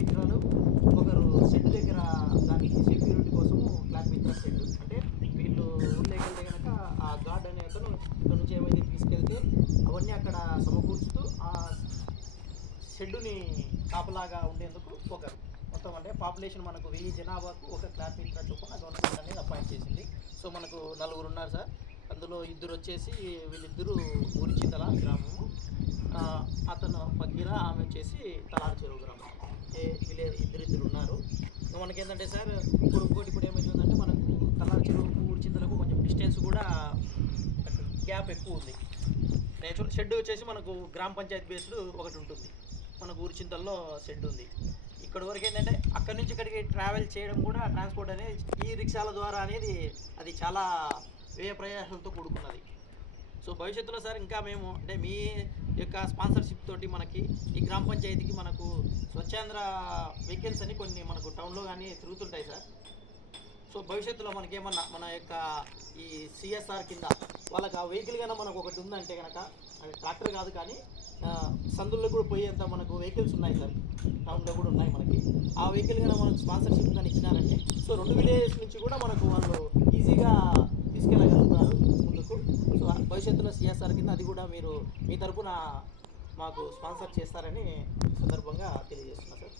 మిత్రాలు ఒకరు షెడ్ దగ్గర దానికి సెక్యూరిటీ కోసము క్లాస్ మిత్ర షెడ్ అంటే వీళ్ళు ఊళ్ళోకి వెళ్తే కనుక ఆ గార్డ్ అనే అతను ఇక్కడ నుంచి ఏమైతే తీసుకెళ్తే అవన్నీ అక్కడ సమకూర్చుతూ ఆ షెడ్డుని కాపలాగా ఉండేందుకు ఒకరు మొత్తం అంటే పాపులేషన్ మనకు 1000 జనాభాకు ఒక క్లాస్ మిత్ర చొప్పున గవర్నమెంట్ అనేది అపాయింట్ చేసింది. సో మనకు నలుగురు ఉన్నారు సార్. అందులో ఇద్దరు వచ్చేసి వీళ్ళిద్దరూ ఊరిచింతల గ్రామము, అతను ఫకీరా, ఆమె వచ్చేసి తలారి చెరువు గ్రామం. వీళ్ళే ఇద్దరిద్దరు ఉన్నారు. మనకేంటంటే సార్ ఇప్పుడు ఏమవుతుందంటే మనకు తలారి చెరువుకు ఊరిచింతలకు కొంచెం డిస్టెన్స్ కూడా గ్యాప్ ఎక్కువ ఉంది. నేచురల్ షెడ్ వచ్చేసి మనకు గ్రామ పంచాయతీ బేస్డ్ ఒకటి ఉంటుంది, మనకు ఊరిచింతల్లో షెడ్ ఉంది. ఇక్కడి వరకు ఏంటంటే అక్కడి నుంచి ఇక్కడికి ట్రావెల్ చేయడం కూడా ట్రాన్స్పోర్ట్ అనేది ఈ రిక్షాల ద్వారా అనేది అది చాలా వ్యయ ప్రయాసాలతో కూడుకున్నది. సో భవిష్యత్తులో సార్ ఇంకా మేము అంటే మీ యొక్క స్పాన్సర్షిప్ తోటి మనకి ఈ గ్రామ పంచాయతీకి మనకు స్వచ్ఛాంధ్ర వెహికల్స్ అని కొన్ని మనకు టౌన్లో కానీ తిరుగుతుంటాయి సార్. సో భవిష్యత్తులో మనకేమన్నా మన యొక్క ఈ సిఎస్ఆర్ కింద వాళ్ళకి ఆ వెహికల్ కన్నా మనకు ఒకటి ఉందంటే కనుక అది ట్రాక్టర్ కాదు కానీ సందుల్లో కూడా పోయేంత మనకు వెహికల్స్ ఉన్నాయి సార్, టౌన్లో కూడా ఉన్నాయి మనకి. ఆ వెహికల్ కన్నా మనకు స్పాన్సర్షిప్ కానీ ఇచ్చినారంటే సో 2 విలేజెస్ నుంచి కూడా మనకు వాళ్ళు ఈజీగా తీసుకెళ్ళగలుగుతారు ముందుకు. సో భవిష్యత్తులో సిఎస్ఆర్ కింద అది కూడా మీరు మీ తరఫున మాకు స్పాన్సర్ చేస్తారని సందర్భంగా తెలియజేస్తున్నా సార్.